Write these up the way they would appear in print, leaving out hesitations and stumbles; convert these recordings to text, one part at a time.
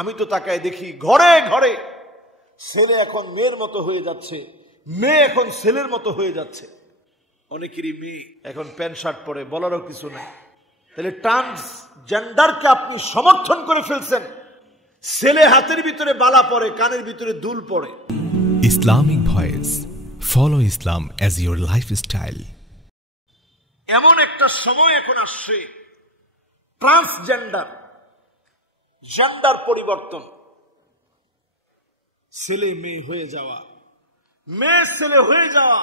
আমি তো তাকায় দেখি ঘরে ঘরে ছেলে এখন মেয়ের মতো হয়ে যাচ্ছে, মেয়ে এখন ছেলের মতো হয়ে যাচ্ছে। অনেকেরই মেয়ে এখন প্যান্ট শার্ট পরে, বলারও কিছু নাই। তাহলে ট্রান্সজেন্ডারকে আপনি সমর্থন করে ফেলছেন। ছেলে হাতের ভিতরে বালা পরে, কানের ভিতরে দুল পরে। Islamic voice, follow Islam as your lifestyle. এমন একটা সময় এখন আসছে, ট্রান্সজেন্ডার, জেন্ডার পরিবর্তন, ছেলে মেয়ে হয়ে যাওয়া, মেয়ে ছেলে হয়ে যাওয়া,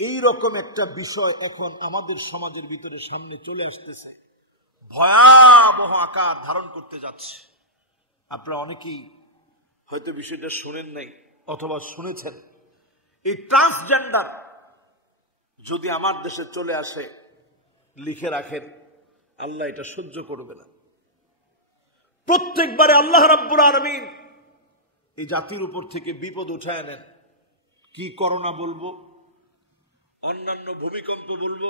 এই রকম একটা বিষয় এখন আমাদের সমাজের ভিতরে সামনে চলে আসতেছে, ভয়াবহ আকার ধারণ করতে যাচ্ছে। আপনারা অনেকেই হয়তো বিষয়টা শুনেন নাই অথবা শুনেছেন। এই ট্রান্সজেন্ডার যদি আমার দেশে চলে আসে, লিখে রাখেন, আল্লাহ এটা সহ্য করবে না। প্রত্যেকবারে আল্লাহ রাব্বুল আলামিন এই জাতির উপর থেকে বিপদ উঠায় নেন। কি করোনা বলবো, অন্যান্য ভূমিকম্প বলবো,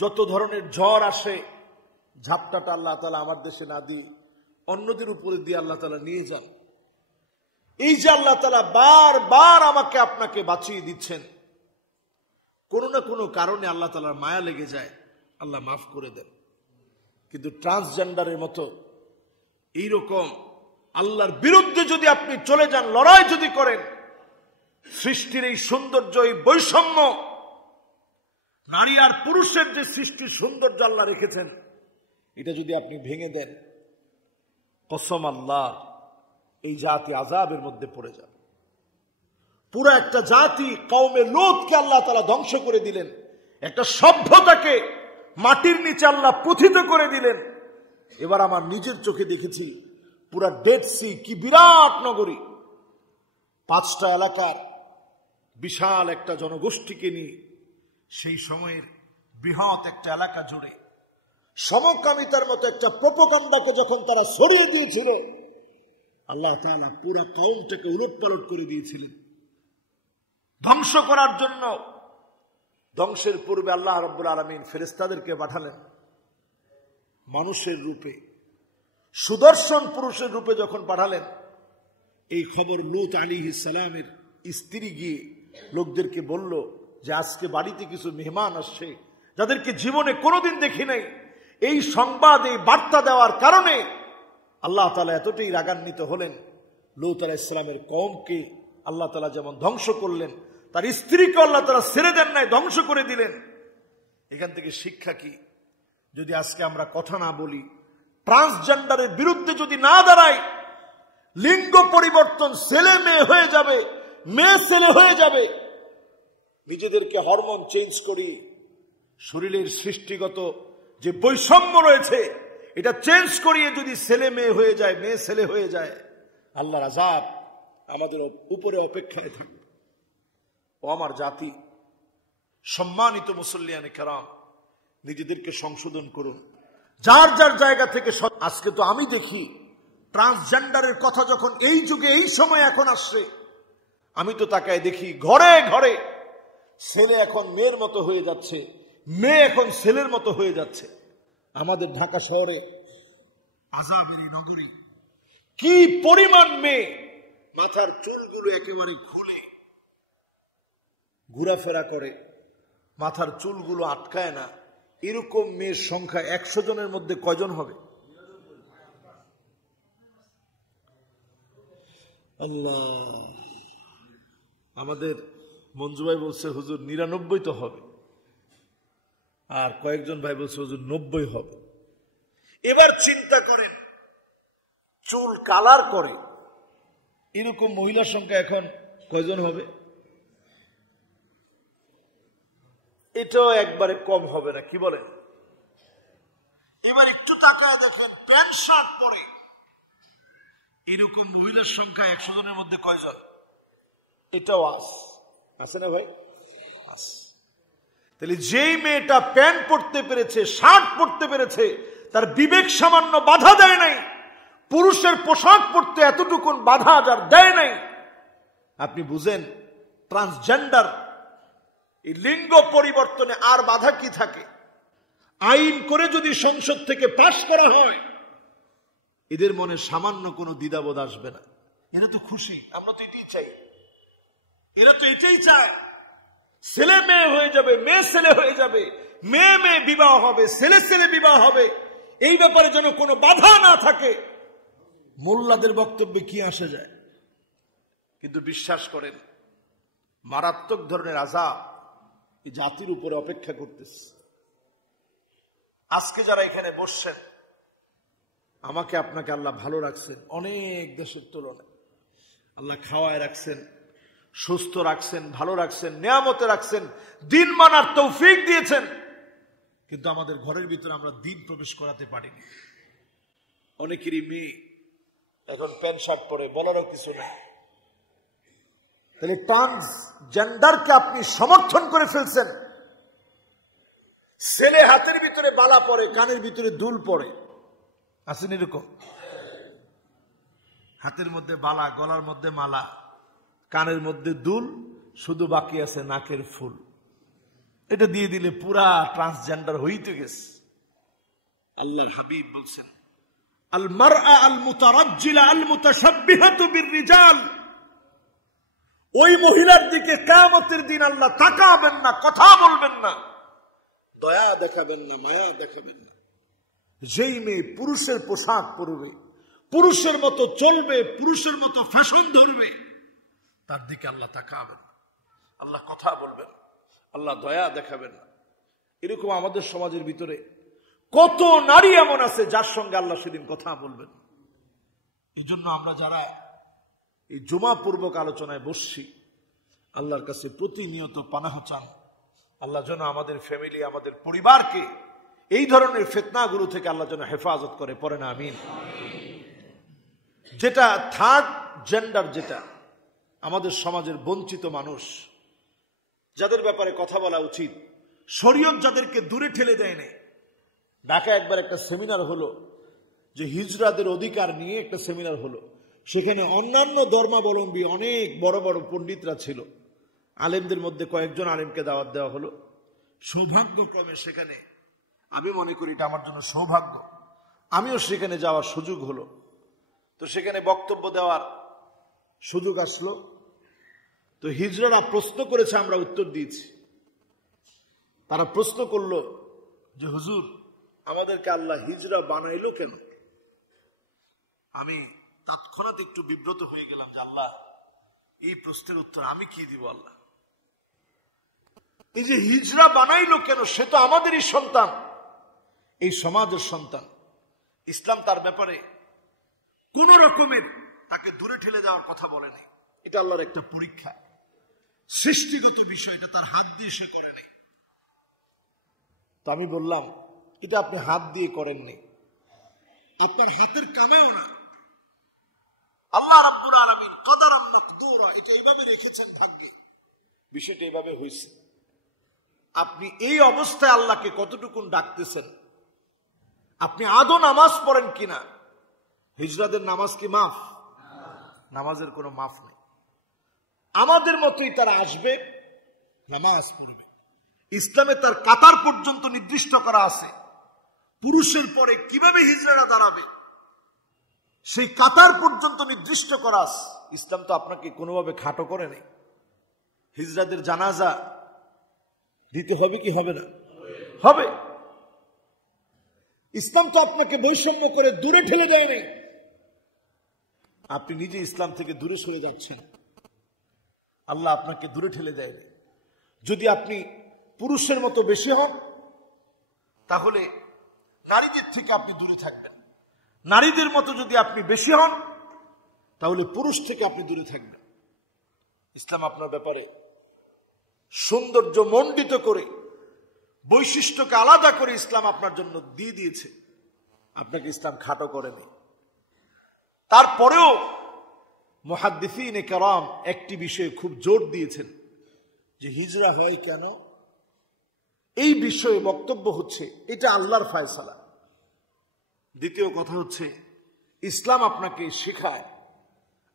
যত ধরনের ঝড় আসে, ঝাপটাটা আল্লাহ তাআলা আমার দেশে না দিয়ে অন্যদের উপরে দিয়ে আল্লাহ তাআলা নিয়ে যান। এই যে আল্লাহ তাআলা বারবার আমাকে আপনাকে বাঁচিয়ে দিচ্ছেন, কোনো না কোনো কারণে আল্লাহ তাআলার মায়া লেগে যায়, আল্লাহ মাফ করে দেন। কিন্তু ট্রান্সজেন্ডারের মতো এইরকম আল্লাহর বিরুদ্ধে যদি আপনি চলে যান, লড়াই যদি করেন, সৃষ্টির এই সৌন্দর্য, এই বৈষম্য, নারী আর পুরুষের যে সৃষ্টির সৌন্দর্য আল্লাহ রেখেছেন, এটা যদি আপনি ভেঙে দেন, কসম আল্লাহ, এই জাতি আযাবের মধ্যে পড়ে যাবে। পুরো একটা জাতি, কওমে লূতকে আল্লাহ তাআলা ধ্বংস করে দিলেন, একটা সভ্যতাকে মাটির নিচে আল্লাহ পুঁথিত করে দিলেন। এবার আমার নিজের চোখে দেখেছি, পুরা ডেড সি, কি বিরাট নগরী, 5টা এলাকার বিশাল একটা জনগোষ্ঠীকে নিয়ে সেই সময়ের বৃহৎ একটা এলাকা জুড়ে সমকামিতার মতো একটা প্রোপাগান্ডাকে যখন তারা ছড়িয়ে দিয়েছিল, আল্লাহ তাআলা পুরা কওমটাকে উলটপালট করে দিয়েছিলেন ধ্বংস করার জন্য। ধ্বংসের পূর্বে আল্লাহ রাব্বুল আলামিন ফেরেশতাদেরকে পাঠালেন মানুষের রূপে, সুদর্শন পুরুষের রূপে যখন পাঠালেন, এই খবর লূত আলাইহিস সালামের স্ত্রী গিয়ে লোকদেরকে বলল যে আজকে বাড়িতে কিছু মেহমান আসছে যাদেরকে জীবনে কোনোদিন দেখি নাই। এই সংবাদ, এই বার্তা দেওয়ার কারণে আল্লাহ তাআলা এতটাই রাগান্বিত হলেন, লূত আলাইহিস সালামের কওমকে আল্লাহ তাআলা যেমন ধ্বংস করলেন, তার স্ত্রীকে আল্লাহ তাআলা ছেড়ে দেন নাই, ধ্বংস করে দিলেন। এখান থেকে শিক্ষা কি? যদি আজকে আমরা কথা না বলি, ট্রান্সজেন্ডারের বিরুদ্ধে যদি না দাঁড়াই, লিঙ্গ পরিবর্তন, ছেলে মেয়ে হয়ে যাবে, মেয়ে ছেলে হয়ে যাবে, নিজেদেরকে হরমোন চেঞ্জ করি, শরীরের সৃষ্টিগত যে বৈষম্য রয়েছে এটা চেঞ্জ করিয়ে যদি ছেলে মেয়ে হয়ে যায়, মেয়ে ছেলে হয়ে যায়, আল্লাহর আযাব আমাদের উপরে অপেক্ষায় থাকবে। ও আমার জাতি, সম্মানিত মুসল্লিয়ানে কেরাম, নিজেদেরকে সংশোধন করুন, যার যার জায়গা থেকে। আজকে তো আমি দেখি ট্রান্সজেন্ডারের কথা যখন এই যুগে, এই সময় এখন আসছে, আমি তো তাকায় দেখি ঘরে ঘরে ছেলে এখন মেয়ের মতো হয়ে যাচ্ছে, মেয়ে এখন ছেলের মতো হয়ে যাচ্ছে। আমাদের ঢাকা শহরে আযাবের এই নগরী, কি পরিমাণ মেয়ে মাথার চুলগুলো একেবারে খুলে ঘোরাফেরা করে, মাথার চুলগুলো আটকায় না। এরকম মেয়ের সংখ্যা 100 জনের মধ্যে কয়জন হবে? আল্লাহ, আমাদের মঞ্জু ভাই বলছে হুজুর 99 তো হবে, আর কয়েকজন ভাই বলছে হুজুর 90 হবে। এবার চিন্তা করেন, চুল কালার করে এরকম মহিলার সংখ্যা এখন কয়জন হবে? এটাও একবারে কম হবে না, কি বলেন? এবার একটু তাকায় দেখেন, প্যান্ট শার্ট পরে এরকম মহিলার সংখ্যা 100 জনের মধ্যে কয়জন? এটাও আছে না ভাই? তাহলে যেই মেয়েটা প্যান্ট পরতে পেরেছে, শার্ট পরতে পেরেছে, তার বিবেক সামান্য বাধা দেয় নাই, পুরুষের পোশাক পরতে এতটুকুন বাধা যার দেয় নাই, আপনি বুঝেন ট্রান্সজেন্ডার, এই লিঙ্গ পরিবর্তনে আর বাধা কি থাকে? আইন করে যদি সংসদ থেকে পাশ করা হয়, এদের মনে সামান্য কোনো দ্বিধাবোধ আসবে না। এরা তো খুশি, আমরা তো এটাই চাই, এরা তো এটাই চায়। ছেলে মেয়ে হয়ে যাবে, মেয়ে ছেলে হয়ে যাবে, মেয়ে মেয়ে বিবাহ হবে, ছেলে ছেলে বিবাহ হবে, এই ব্যাপারে যেন কোনো বাধা না থাকে। মোল্লাদের বক্তব্যে কি আসে যায়? কিন্তু বিশ্বাস করেন, মারাত্মক ধরনের আযাব এই জাতির উপরে অপেক্ষা করতেছে। আজকে যারা এখানে বসছেন, আমাকে আপনাকে আল্লাহ ভালো রাখছেন, অনেক দেশের তুলনায় আল্লাহ খাওয়ায় রাখছেন, সুস্থ রাখছেন, ভালো রাখছেন, নিয়ামতে রাখছেন, দিন মানার তৌফিক দিয়েছেন। কিন্তু আমাদের ঘরের ভিতরে আমরা দিন প্রবেশ করাতে পারিনি। অনেকেরই মেয়ে এখন প্যান্ট শার্ট পরে, বলারও কিছু নেই। তাহলে ট্রান্সজেন্ডারকে আপনি সমর্থন করে ফেলছেন। ছেলে হাতের ভিতরে বালা পরে, কানের ভিতরে দুল পরে, আছেন এরকম? হাতের মধ্যে বালা, গলার মধ্যে মালা, কানের মধ্যে দুল, শুধু বাকি আছে নাকের ফুল। এটা দিয়ে দিলে পুরা ট্রান্সজেন্ডার হইতে গেছে। আল্লাহর হাবিব বলছেন, আল মারআ আল মুতারাজ্জিলা আল মুতাশাব্বিহাতু বির-রিজাল, ওই মহিলার দিকে কিয়ামতের দিন আল্লাহ তাকাবেন না, কথা বলবেন না, দয়া দেখাবেন না, মায়া দেখাবেন না। যেই মেয়ে পুরুষের পোশাক পরবে, পুরুষের মতো চলবে, পুরুষের মতো ফ্যাশন ধরবে, তার দিকে আল্লাহ তাকাবেন, আল্লাহ কথা বলবেন, আল্লাহ দয়া দেখাবেন না। এরকম আমাদের সমাজের ভিতরে কত নারী এমন আছে যার সঙ্গে আল্লাহ সেদিন কথা বলবেন। এই জন্য আমরা যারা এই জুমা পূর্বক আলোচনায় বসছি, আল্লাহর কাছে প্রতিনিয়ত পানাহ চান, আল্লাহ যেন আমাদের ফ্যামিলি, আমাদের পরিবারকে এই ধরনের ফিতনাগুলো থেকে আল্লাহ যেন হেফাজত করে। পড়ে না আমিন। যেটা থার্ড জেন্ডার, যেটা আমাদের সমাজের বঞ্চিত মানুষ, যাদের ব্যাপারে কথা বলা উচিত, শরীয়ত যাদেরকে দূরে ঠেলে দেয় না। ঢাকা একবার একটা সেমিনার হলো, যে হিজড়াদের অধিকার নিয়ে একটা সেমিনার হলো। সেখানে অন্যান্য ধর্মাবলম্বী অনেক বড় বড় পণ্ডিতরা ছিল। আলেমদের মধ্যে কয়েকজন আলেমকে দাওয়াত দেওয়া হলো। সৌভাগ্যক্রমে সেখানে, আমি মনে করি এটা আমার জন্য সৌভাগ্য, আমিও সেখানে যাওয়ার সুযোগ হলো। তো সেখানে বক্তব্য দেওয়ার সুযোগ আসলো। তো হিজড়ারা প্রশ্ন করেছে, আমরা উত্তর দিয়েছি। তারা প্রশ্ন করলো যে হুজুর, আমাদেরকে আল্লাহ হিজড়া বানাইলো কেন? আমি তৎক্ষণাৎ একটু বিব্রত হয়ে গেলাম যে আল্লাহ, এই প্রশ্নের উত্তর আমি কি দিব আল্লাহ? এই যে হিজড়া বানাইলো কেন, সে তো আমাদেরই সন্তান, এই সমাজের সন্তান। ইসলাম তার ব্যাপারে কোন রকমের তাকে দূরে ঠেলে দেওয়ার কথা বলেনি। এটা আল্লাহর একটা পরীক্ষা, সৃষ্টিগত বিষয়, এটা তার হাত দিয়ে সে করেনি। তো আমি বললাম, এটা আপনি হাত দিয়ে করেননি, আপনার হাতের কামেও না। আল্লাহ রাব্বুল আলামিন কদরাম মাকদুরা, এটা এইভাবে রেখেছেন ভাগ্যে, বিষয়টা এইভাবে হয়েছে। আপনি এই অবস্থায় আল্লাহকে কতটুকুন ডাকতেছেন? আপনি আদৌ নামাজ পড়েন কিনা? হিজড়াদের নামাজ কি মাফ? নামাজের কোনো মাফ নেই। আমাদের মতোই তারা আসবে, নামাজ পড়বে। ইসলামে তার কাতার পর্যন্ত নির্দিষ্ট করা আছে, পুরুষের পরে কিভাবে হিজড়ারা দাঁড়াবে, সেই কাতার পর্যন্ত নির্দিষ্ট করা আছে। ইসলাম তো আপনাকে কোনোভাবে খাটো করে নেই। হিজড়াদের জানাজা দিতে হবে কি হবে না? হবে। ইসলাম তো আপনাকে বৈষম্য করে দূরে ঠেলে দেয় নাই। আপনি নিজে ইসলাম থেকে দূরে সরে যাচ্ছেন, আল্লাহ আপনাকে দূরে ঠেলে দেয়নি। যদি আপনি পুরুষের মতো বেশি হন, তাহলে নারীদের থেকে আপনি দূরে থাকবেন। নারীদের মতো যদি আপনি বেশি হন, তাহলে পুরুষ থেকে আপনি দূরে থাকবেন। ইসলাম আপনার ব্যাপারে সৌন্দর্য মণ্ডিত করে, বৈশিষ্ট্যকে আলাদা করে ইসলাম আপনার জন্য দিয়ে দিয়েছে। আপনাকে ইসলাম খাটো করেনি। তারপরেও মুহাদ্দিসিনে কেরাম একটি বিষয়ে খুব জোর দিয়েছেন, যে হিজরা হয় কেন, এই বিষয়ে বক্তব্য হচ্ছে এটা আল্লাহর ফয়সালা। দ্বিতীয় কথা হচ্ছে, ইসলাম আপনাকে শেখায়,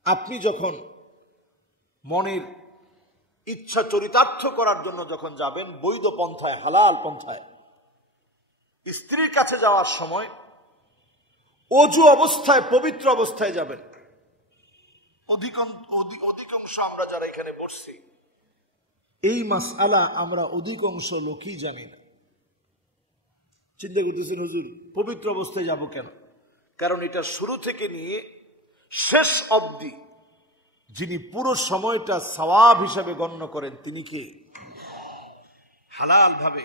আপনি যখন মনের ইচ্ছা চরিতার্থ করার জন্য যখন যাবেন বৈধ পন্থায়, হালাল পন্থায়, স্ত্রীর কাছে যাওয়ার সময় অজু অবস্থায়, পবিত্র অবস্থায় যাবেন। অধিকাংশ আমরা যারা এখানে বসছি এই মাসআলা আমরা অধিকাংশ লোকই জানি না। চিন্তা করতেছেন হুজুর পবিত্র অবস্থায় যাব কেন? কারণ এটা শুরু থেকে নিয়ে শেষ অবধি যিনি পুরো সময়টা সওয়াব হিসাবে গণ্য করেন তিনি কে? হালাল ভাবে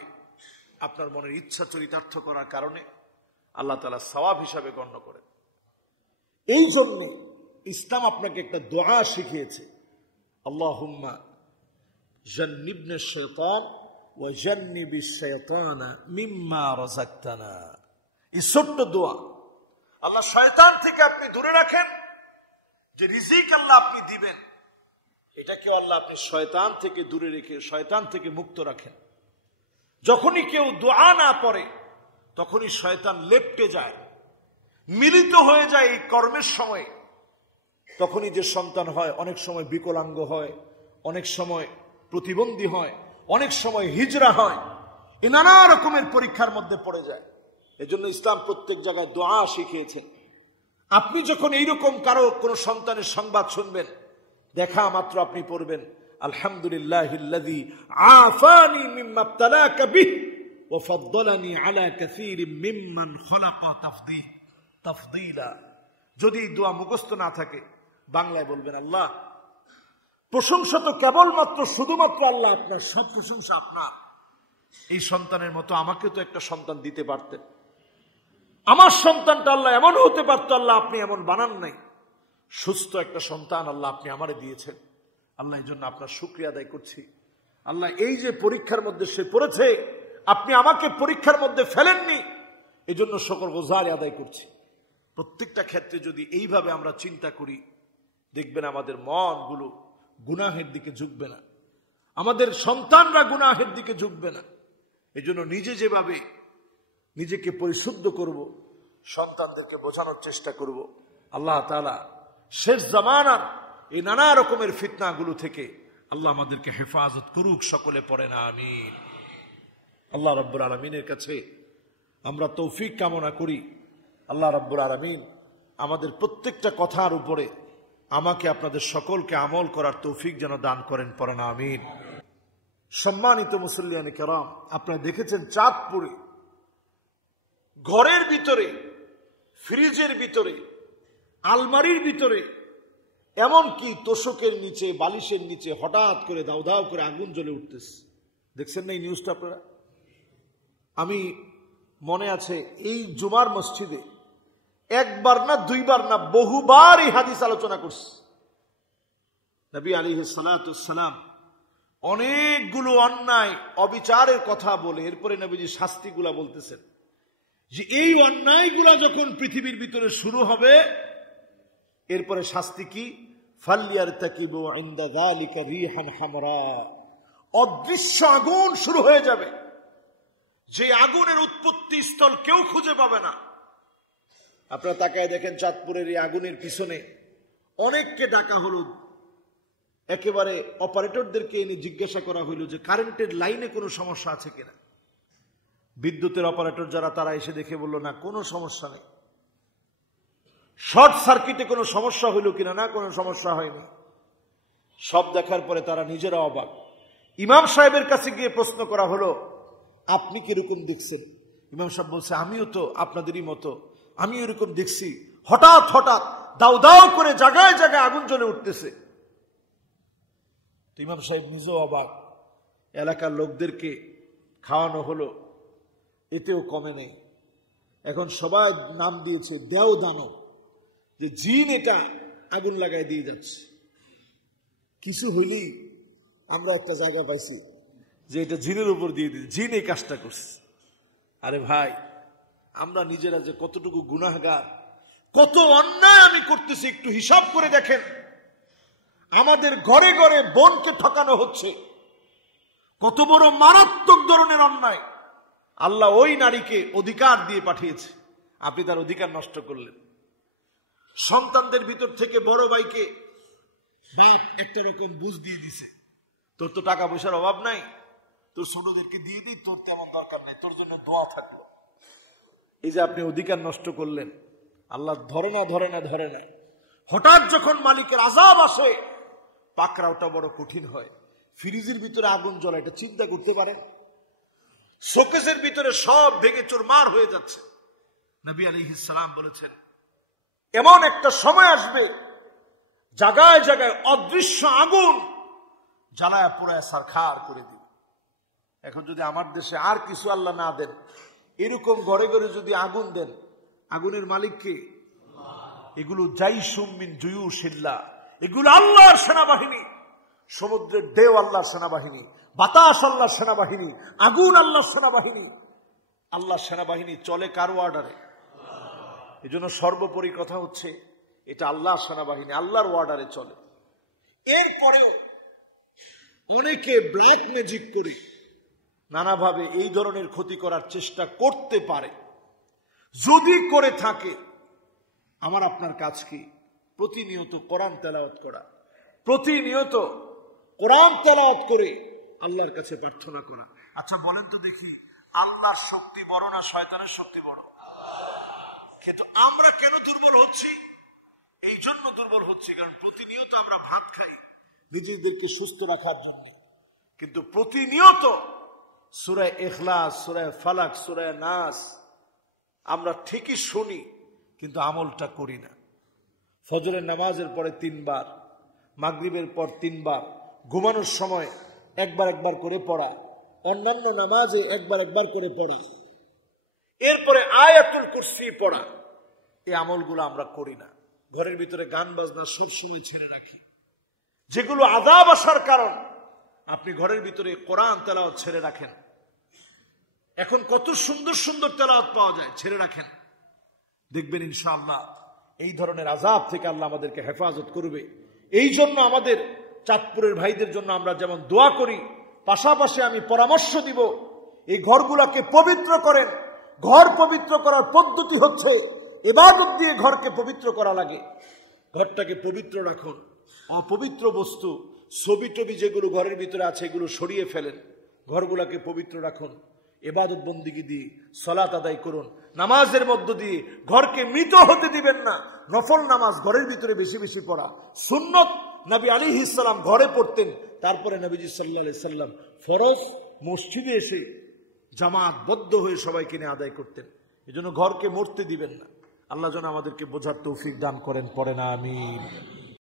আপনার মনের ইচ্ছা চরিতার্থ করার কারণে আল্লাহ তাআলা সওয়াব হিসাবে গণ্য করেন। এই জন্য ইসলাম আপনাকে একটা দোয়া শিখিয়েছে, আল্লাহুম্মা জান্নিবনা শাইতান ওয়া জান্নিবিশ শাইতানা মিম্মা রাযাকতানা। এই ছোট্ট দোয়া, আল্লাহ শয়তান থেকে আপনি দূরে রাখেন। যে রিজিক আল্লাহ আপনি দিবেন এটাকেও আল্লাহ আপনি শয়তান থেকে দূরে রেখে শয়তান থেকে মুক্ত রাখেন। যখনই কেউ দোয়া না পড়ে তখনই শয়তান লেপ্টে যায়, মিলিত হয়ে যায় এই কর্মের সময়। তখনই যে সন্তান হয় অনেক সময় বিকলাঙ্গ হয়, অনেক সময় প্রতিবন্ধী হয়, অনেক সময় হিজরা হয়, এ নানা রকমের পরীক্ষার মধ্যে পড়ে যায়। এজন্য ইসলাম প্রত্যেক জায়গায় দোয়া শিখিয়েছেন। আপনি যখন এইরকম কারো কোন সন্তানের সংবাদ শুনবেন, দেখা মাত্র আপনি পড়বেন আলহামদুলিল্লাহিল্লাযী আফানি মিম্মা ইবতালাকা বিহি ওয়া ফাদ্দালানি আলা কাসীরিম মিম্মান খালাকা তাফদীলা। যদি দোয়া মুখস্থ না থাকে বাংলায় বলবেন, আল্লাহ প্রশংসা তো কেবলমাত্র শুধুমাত্র আল্লাহ, আপনার সব প্রশংসা আপনার। এই সন্তানের মতো আমাকে তো একটা সন্তান দিতে পারতেন, আমার সন্তানটা আল্লাহ এমন হতে পারতো, আল্লাহ আপনি এমন বানান নাই। সুস্থ একটা সন্তান আল্লাহ আপনি আমারে দিয়েছেন, আল্লাহ এই জন্য আপনার শুকরিয়া আদায় করছি। আল্লাহ এই যে পরীক্ষার মধ্যে সে পড়েছে আপনি আমাকে পরীক্ষার মধ্যে ফেলেননি, এই জন্য শুকর গুজারি আদায় করছি। প্রত্যেকটা ক্ষেত্রে যদি এইভাবে আমরা চিন্তা করি দেখবেন আমাদের মনগুলো গুনাহের দিকে ঝুঁকবে না, আমাদের সন্তানরা গুনাহের দিকে ঝুঁকবে না। এই জন্য নিজে যেভাবে নিজেকে পরিশুদ্ধ করব, সন্তানদেরকে বোঝানোর চেষ্টা করব, আল্লাহ তাআলা শেষ জামানার এই নানা রকমের ফিতনাগুলো থেকে আল্লাহ আমাদেরকে হেফাজত করুক। সকলে পড়েন আমিন। আল্লাহ রাব্বুল আলামিনের কাছে আমরা তৌফিক কামনা করি। আল্লাহ রাব্বুল আলামিন আমাদের প্রত্যেকটা কথার উপরে আমাকে আপনাদের সকলকে আমল করার তৌফিক যেন দান করেন, পড়েন আমিন। সম্মানিত মুসল্লিয়ানে কেরাম, আপনারা দেখেছেন চাঁদপুরে ঘরের ভিতরে, ফ্রিজের ভিতরে, আলমারির ভিতরে, এমনকি তোশকের নিচে, বালিশের নিচে হঠাৎ করে দাউ দাউ করে আগুন জ্বলে উঠতেছে। দেখছেন না এই নিউজটা আপনারা? আমি মনে আছে এই জুমার মসজিদে একবার না দুইবার না বহুবার এই হাদিস আলোচনা করছি। নবী আলাইহিস সালাতু ওয়াস সালাম অনেকগুলো অন্যায় অবিচারের কথা বলে এরপরে নবীজি শাস্তিগুলা বলতেছেন যে এই অন্যায়গুলা যখন পৃথিবীর ভিতরে শুরু হবে এরপরে শাস্তি কি? ফালইয়ারতাকিবু ইনদা যালিকা রিহান হামরা, অদৃশ্য আগুন শুরু হয়ে যাবে, যে আগুনের উৎপত্তি স্থল কেউ খুঁজে পাবে না। আপনারা তাকায় দেখেন চাঁদপুরের এই আগুনের পিছনে অনেককে ডাকা হলো, একেবারে অপারেটরদেরকে এনে জিজ্ঞাসা করা হইল যে কারেন্টের লাইনে কোনো সমস্যা আছে কিনা। বিদ্যুতের অপারেটর যারা তারা এসে দেখে বলল না কোনো সমস্যা নেই। শর্ট সার্কিটে কোনো সমস্যা হইল কিনা, না কোনো সমস্যা হয়নি। সব দেখার পরে তারা নিজেরা অবাক। ইমাম সাহেবের কাছে গিয়ে প্রশ্ন করা হলো আপনি কিরকম দেখছেন? ইমাম সাহেব বলছে আমিও তো আপনাদেরই মতো, আমি এরকম দেখছি, হঠাৎ হঠাৎ দাউ দাউ করে জায়গায় জায়গায় আগুন জ্বলে উঠতেছে। ইমাম সাহেব নিজেও অবাক। এলাকার লোকদেরকে খাওয়ানো হলো, এতেও কমে নেই। এখন সবাই নাম দিয়েছে দেও দানব, যে জিন এটা আগুন লাগাই দিয়ে যাচ্ছে। কিছু হইলেই আমরা একটা জায়গা পাইছি যে এটা জিনের উপর দিয়ে দিচ্ছে, জিন এই কাজটা করছে। আরে ভাই, আমরা নিজেরা যে কতটুকু গুনাহগার, কত অন্যায় আমি করতেছি একটু হিসাব করে দেখেন। আমাদের ঘরে ঘরে বোনকে ঠকানো হচ্ছে, কত বড় মারাত্মক ধরনের অন্যায়। আল্লাহ ওই নারীকে অধিকার দিয়ে পাঠিয়েছে, আপনি তার অধিকার নষ্ট করলেন। সন্তানদের ভিতর থেকে বড় ভাইকে একটা রকম বুঝ দিয়ে দিছে, তোর তো টাকা পয়সার অভাব নাই, তোর ছোটদেরকে দিয়ে দিই, তোর তেমন দরকার নেই, তোর জন্য দোয়া থাকলো। এই যে আপনি অধিকার নষ্ট করলেন, আল্লাহ ধরে না। হঠাৎ যখন মালিকের আযাব আসে, পাকড়াওটা বড় কঠিন হয়। ফ্রিজের ভিতরে আগুন জ্বলে, এটা চিন্তা করতে পারেন? শোকেসের ভিতরে সব ভেঙে চুরমার হয়ে যাচ্ছে। নবী আলাইহিস সালাম বলেছেন, এমন একটা সময় আসবে জায়গায় জায়গায় অদৃশ্য আগুন জ্বালায়া পুরায় সারখার করে দিবে। এখন যদি আমার দেশে আর কিছু আল্লাহ না দেন, এরকম ঘরে ঘরে যদি আগুন দেন, আগুনের মালিক কে? এগুলো জাইশুম মিন জুয়ুশিল্লাহ, এগুলো আল্লাহর সেনাবাহিনী। সমুদ্রের ঢেউ আল্লাহর সেনাবাহিনী, বাতাস আল্লাহর সেনাবাহিনী, আগুন আল্লাহর সেনাবাহিনী। আল্লাহর সেনাবাহিনী চলে কার অর্ডারে? এই জন্য সর্বোপরি কথা হচ্ছে, এটা আল্লাহর সেনাবাহিনী, আল্লাহর অর্ডারে চলে। এরপরেও অনেকে ব্ল্যাক ম্যাজিক করে নানাভাবে এই ধরনের ক্ষতি করার চেষ্টা করতে পারে। যদি করে থাকে, আমার আপনার কাজ কি? প্রতিনিয়ত কোরআন তেলাওয়াত করা, প্রতিনিয়ত কোরআন তেলাওয়াত করে আল্লাহর কাছে প্রার্থনা করা। আচ্ছা বলেন তো দেখি, আল্লাহর শক্তি বড় না শয়তানের শক্তি বড়? কিন্তু আমরা কেন দুর্বল হচ্ছি? এই জন্য দুর্বল হচ্ছে কারণ প্রতিনিয়ত আমরা ভাত খাই নিজেদেরকে সুস্থ রাখার জন্য, কিন্তু প্রতিনিয়ত সূরা ইখলাস, সূরা ফালাক, সূরা নাস আমরা ঠিকই শুনি কিন্তু আমলটা করি না। ফজরের নামাজের পরে 3 বার, মাগরিবের পর 3 বার, ঘুমানোর সময় একবার করে পড়া, অন্যান্য নামাজে একবার করে পড়া, এরপরে আয়াতুল কুরসি পড়া, এই আমলগুলো আমরা করি না। ঘরের ভিতরে গান বাজনা সবসময় ছেড়ে রাখি, যেগুলো আযাব আসার কারণ। আপনি ঘরের ভিতরে কোরআন তেলাওয়াত ছেড়ে রাখেন। এখন কত সুন্দর সুন্দর তেলাওয়াত পাওয়া যায়, ছেড়ে রাখেন, দেখবেন ইনশাআল্লাহ এই ধরনের আযাব থেকে আল্লাহ আমাদেরকে হেফাজত করবে। এই জন্য আমাদের চাঁদপুরের ভাইদের জন্য আমরা যেমন দোয়া করি, পাশাপাশি আমি পরামর্শ দিব, এই ঘরগুলাকে পবিত্র করেন। ঘর পবিত্র করার পদ্ধতি হচ্ছে ইবাদত দিয়ে ঘরকে পবিত্র করা লাগে। ঘরটাকে পবিত্র রাখুন, অপবিত্র বস্তু ছবি টবি যেগুলো ঘরের ভিতরে আছে এগুলো সরিয়ে ফেলেন, ঘরগুলাকে পবিত্র রাখুন। ইবাদত বন্দিগি দিয়ে সালাত আদায় করুন, নামাজের মধ্য দিয়ে ঘরকে মৃত হতে দিবেন না। নফল নামাজ ঘরের ভিতরে বেশি বেশি পড়া সুন্নত। নবী আলাইহিস সালাম ঘরে পড়তেন, তারপরে নবীজি সাল্লাল্লাহু আলাইহি সাল্লাম ফরজ মসজিদে এসে জামাতবদ্ধ হয়ে সবাইকে নিয়ে আদায় করতেন। এজন্য ঘরকে মরতে দিবেন না। আল্লাহ যেন আমাদেরকে বোঝার তৌফিক দান করেন, পড়েন আমিন।